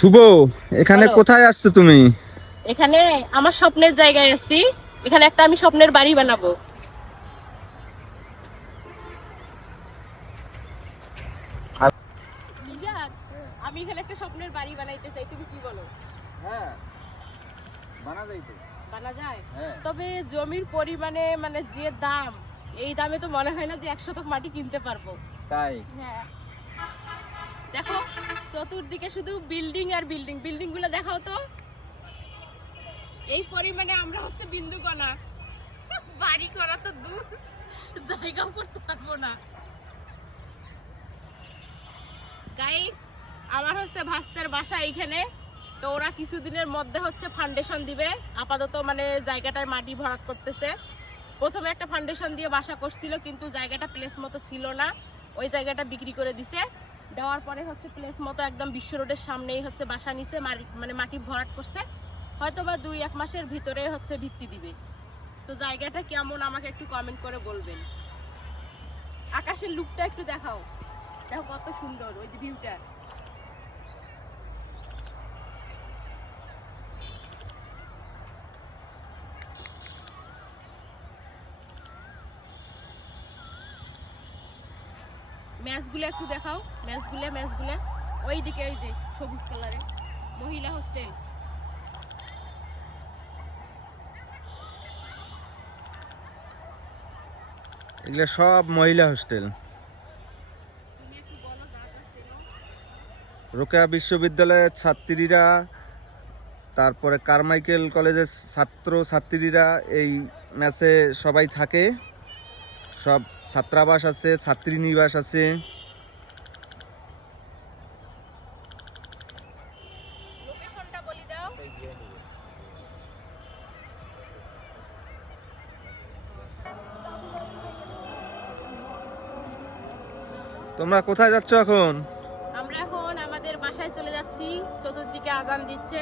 শুভ, এখানে বলো। কোথায় আসছো তুমি? এখানে আমার স্বপ্নের জায়গায় আছি। এখানে একটা আমি স্বপ্নের বাড়ি বানাবো। নিশাদ, আমি এখানে একটা স্বপ্নের বাড়ি বানাইতে চাই, তুমি কি বলো? হ্যাঁ, বানা যাই তো। বানা যায়? হ্যাঁ। তবে জমির পরিমাণে মানে যে দাম, এই দামে তো মনে হয় না যে 1 শতক মাটি কিনতে পারবো। তাই? হ্যাঁ, দেখো চতুর্দিকে শুধু বিল্ডিং আর বিল্ডিং, বিল্ডিং গুলো দেখাও তো। এই পরিমাণে আমরা হচ্ছে বিন্দুকণা, বাড়ি করা তো দূর, জায়গাও করতে পারবো না। গাইস, আমার হচ্ছে ভাস্তের বাসা এইখানে। তো ওরা কিছুদিনের মধ্যে হচ্ছে ফাউন্ডেশন দিবে। আপাতত মানে জায়গাটায় মাটি ভরাট করতেছে। প্রথমে একটা ফাউন্ডেশন দিয়ে বাসা করছিল, কিন্তু জায়গাটা প্লেস মতো ছিল না, ওই জায়গাটা বিক্রি করে দিছে। দেওয়ার পরে হচ্ছে প্লেস মতো একদম বিশ্ব রোডের সামনেই হচ্ছে বাসা নিছে, মানে মাটি ভরাট করছে। হয়তো বা 2-1 মাসের ভিতরে হচ্ছে ভিত্তি দিবে। তো জায়গাটা কেমন আমাকে একটু কমেন্ট করে বলবেন। আকাশের লুকটা একটু দেখাও, দেখো কত সুন্দর ওই যে ভিউটা। ম্যাচগুলো একটু দেখাও, ম্যাচগুলো ওইদিকে, ওই যে সবুজ কালারে মহিলা হোস্টেল। এগুলো সব মহিলা হোস্টেল। তুমি একটু বলো যা যা চেনো। রোকেয়া বিশ্ববিদ্যালয়ের ছাত্রীরা, তারপরে কারমাইকেল কলেজের ছাত্র ছাত্রীরা এই ম্যাচে সবাই থাকে। সব ছাত্রাবাস আছে, ছাত্রী নিবাস আছে। লোকেশনটা বলি দাও। তোমরা কোথায় যাচ্ছ এখন? আমরা এখন আমাদের বাসায় চলে যাচ্ছি, চতুর্দিকে আজান দিচ্ছে।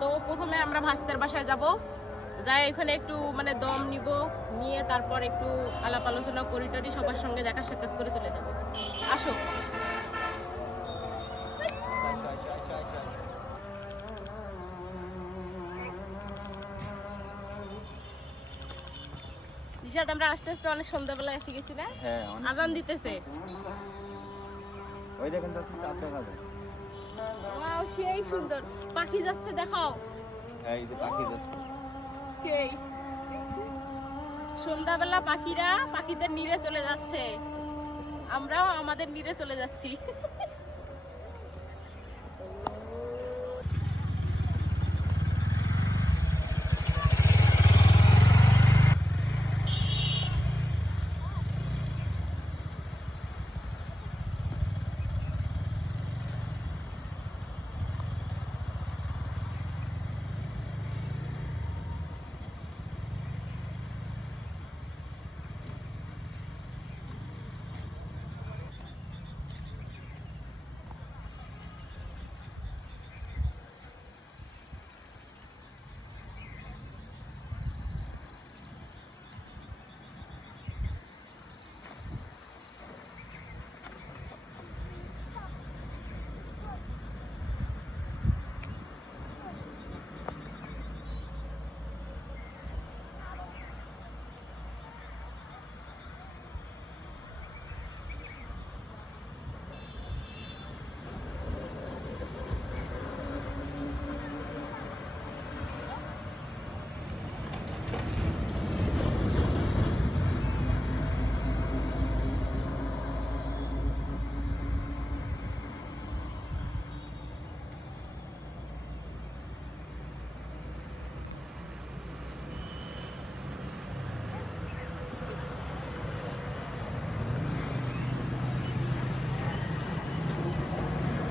তো প্রথমে আমরা ভাস্তের বাসায় যাব, যাই এখানে একটু মানে দম নিব, নিয়ে তারপর একটু আলাপ আলোচনা করি টরি, সবার সঙ্গে দেখা সাক্ষাৎ করে চলে যাব। আসো। নিশাদ, আমরা আস্তে আস্তে অনেক সন্ধ্যাবেলায় এসে গেছি না? হ্যাঁ, আজান দিতেছে। ওই দেখেন যাচ্ছে চারটা বাজে। ওয়াও, সেই সুন্দর পাখি যাচ্ছে, দেখাও। এই যে পাখি যাচ্ছে। সেই সন্ধ্যাবেলা পাখিদের নিরে চলে যাচ্ছে, আমরাও আমাদের নিরে চলে যাচ্ছি।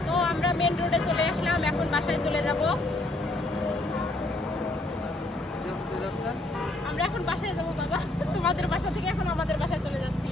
তো আমরা মেন রোডে চলে আসলাম, এখন বাসায় চলে যাব। আমরা এখন বাসায় যাব বাবা, তোমাদের বাসা থেকে এখন আমাদের বাসায় চলে যাচ্ছি।